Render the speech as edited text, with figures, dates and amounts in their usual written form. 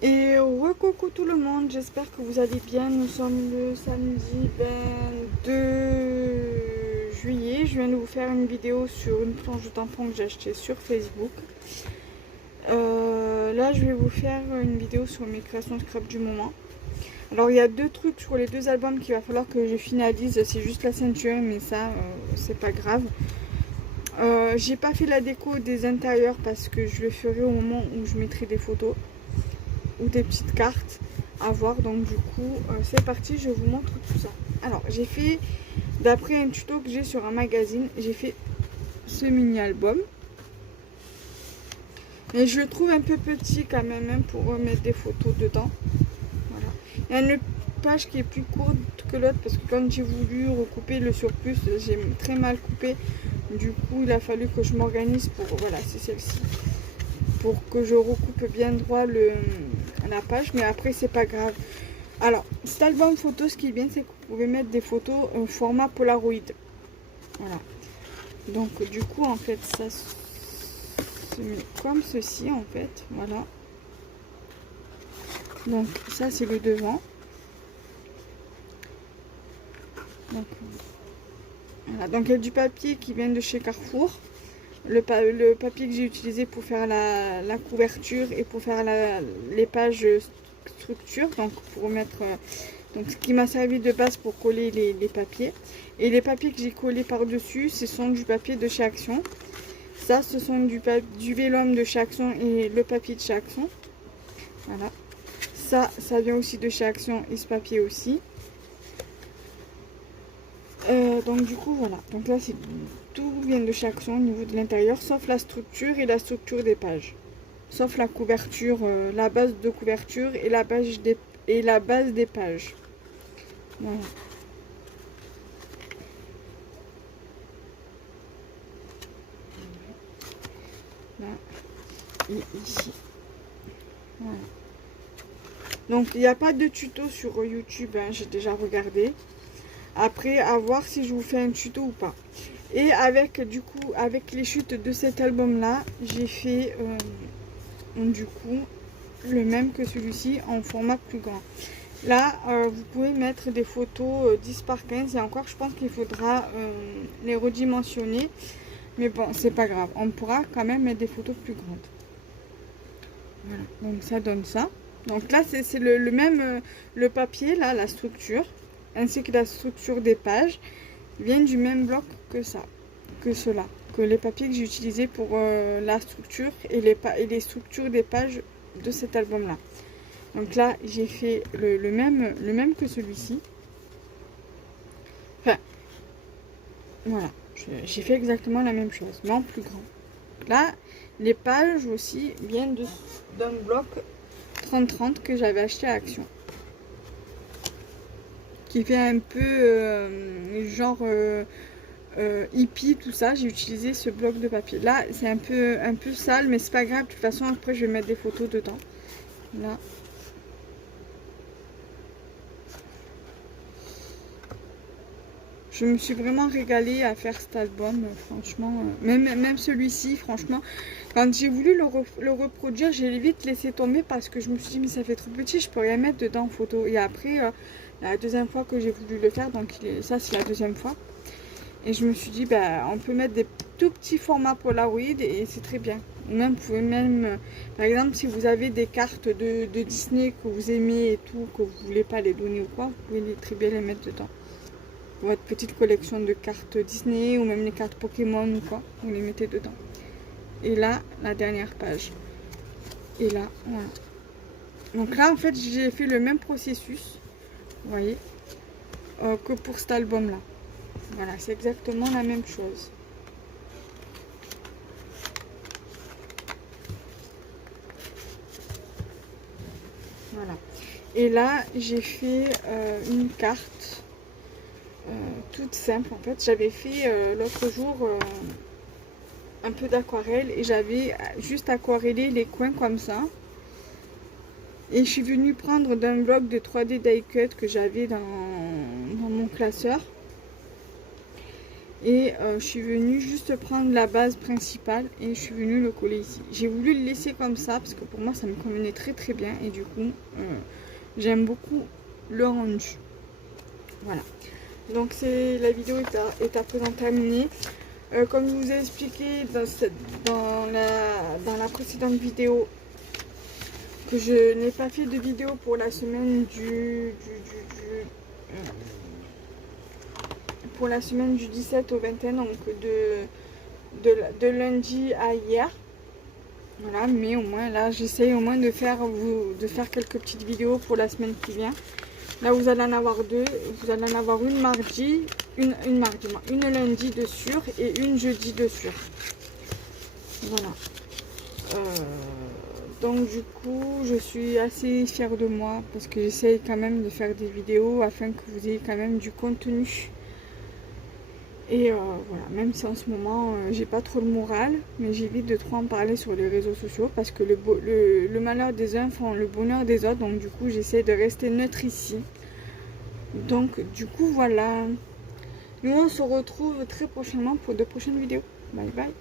Et coucou tout le monde, j'espère que vous allez bien. Nous sommes le samedi 22 juillet. Je viens de vous faire une vidéo sur une planche de tampons que j'ai achetée sur Facebook. Là, je vais vous faire une vidéo sur mes créations scrap du moment. Alors, il y a deux trucs sur les deux albums qu'il va falloir que je finalise. C'est juste la ceinture, mais ça, c'est pas grave. J'ai pas fait la déco des intérieurs parce que je le ferai au moment où je mettrai des photos ou des petites cartes à voir. Donc du coup c'est parti, je vous montre tout ça. Alors j'ai fait, d'après un tuto que j'ai sur un magazine, j'ai fait ce mini album, mais je le trouve un peu petit quand même hein, pour mettre des photos dedans. Voilà. Il y a une page qui est plus courte que l'autre parce que quand j'ai voulu recouper le surplus, j'ai très mal coupé. Du coup il a fallu que je m'organise pour, voilà, c'est celle-ci, pour que je recoupe bien droit la page, mais après c'est pas grave. Alors cet album photo, ce qui est bien, c'est que vous pouvez mettre des photos au format Polaroid. Voilà, donc du coup en fait ça se met comme ceci en fait. Voilà, donc ça c'est le devant. Donc voilà, donc il y a du papier qui vient de chez Carrefour. Le papier que j'ai utilisé pour faire la couverture et pour faire les pages structure, donc pour mettre donc ce qui m'a servi de base pour coller les papiers. Et les papiers que j'ai collés par dessus, ce sont du papier de chez Action. Ça, ce sont du vélum de chez Action et le papier de chez Action. Voilà, ça vient aussi de chez Action et ce papier aussi. Donc du coup voilà, donc là c'est tout vient de chez Action au niveau de l'intérieur, sauf la structure et la structure des pages, sauf la couverture, la base de couverture et la base des pages. Voilà. Là et ici. Voilà. Donc il n'y a pas de tuto sur YouTube, hein, j'ai déjà regardé. Après, à voir si je vous fais un tuto ou pas. Et avec du coup, avec les chutes de cet album là, j'ai fait du coup le même que celui-ci en format plus grand. Là, vous pouvez mettre des photos 10 par 15 et encore, je pense qu'il faudra les redimensionner. Mais bon, c'est pas grave, on pourra quand même mettre des photos plus grandes. Voilà, donc ça donne ça. Donc là, c'est le même, le papier, là, la structure, ainsi que la structure des pages, viennent du même bloc que ça, que cela, que les papiers que j'ai utilisés pour la structure et les structures des pages de cet album-là. Donc là, j'ai fait le même que celui-ci. Enfin, voilà, j'ai fait exactement la même chose, mais en plus grand. Là, les pages aussi viennent d'un bloc 30-30 que j'avais acheté à Action. Qui fait un peu genre hippie, tout ça. J'ai utilisé ce bloc de papier. Là, c'est un peu sale, mais c'est pas grave. De toute façon, après, je vais mettre des photos dedans. Là. Je me suis vraiment régalée à faire cet album, franchement. Même celui-ci, franchement. Quand j'ai voulu le reproduire, j'ai vite laissé tomber parce que je me suis dit, mais ça fait trop petit, je peux rien mettre dedans en photo. Et après, la deuxième fois que j'ai voulu le faire, donc ça c'est la deuxième fois. Et je me suis dit, bah, on peut mettre des tout petits formats Polaroid et c'est très bien. Même, vous pouvez même, par exemple, si vous avez des cartes de Disney que vous aimez et tout, que vous voulez pas les donner ou quoi, vous pouvez très bien les mettre dedans. Votre petite collection de cartes Disney ou même les cartes Pokémon ou quoi, vous les mettez dedans. Et là, la dernière page. Et là, voilà. Donc là, en fait, j'ai fait le même processus, vous voyez, que pour cet album-là. Voilà, c'est exactement la même chose. Voilà. Et là, j'ai fait une carte toute simple. En fait, j'avais fait l'autre jour un peu d'aquarelle et j'avais juste aquarellé les coins comme ça. Et je suis venue prendre d'un bloc de 3D die cut que j'avais dans mon classeur. Et je suis venue juste prendre la base principale et je suis venue le coller ici. J'ai voulu le laisser comme ça parce que pour moi ça me convenait très très bien et du coup j'aime beaucoup le rendu. Voilà. Donc la vidéo est à présent terminée. Comme je vous ai expliqué dans la précédente vidéo, que je n'ai pas fait de vidéo pour la semaine pour la semaine du 17 au 21, donc de lundi à hier. Voilà, mais au moins là j'essaye au moins de faire quelques petites vidéos pour la semaine qui vient. Là vous allez en avoir deux, vous allez en avoir une mardi, une lundi de sûr et une jeudi de sûr. Voilà. Donc du coup je suis assez fière de moi parce que j'essaye quand même de faire des vidéos afin que vous ayez quand même du contenu. Et voilà, même si en ce moment j'ai pas trop le moral, mais j'évite de trop en parler sur les réseaux sociaux parce que le malheur des uns font le bonheur des autres, donc du coup j'essaie de rester neutre ici. Donc du coup voilà, nous on se retrouve très prochainement pour de prochaines vidéos. Bye bye.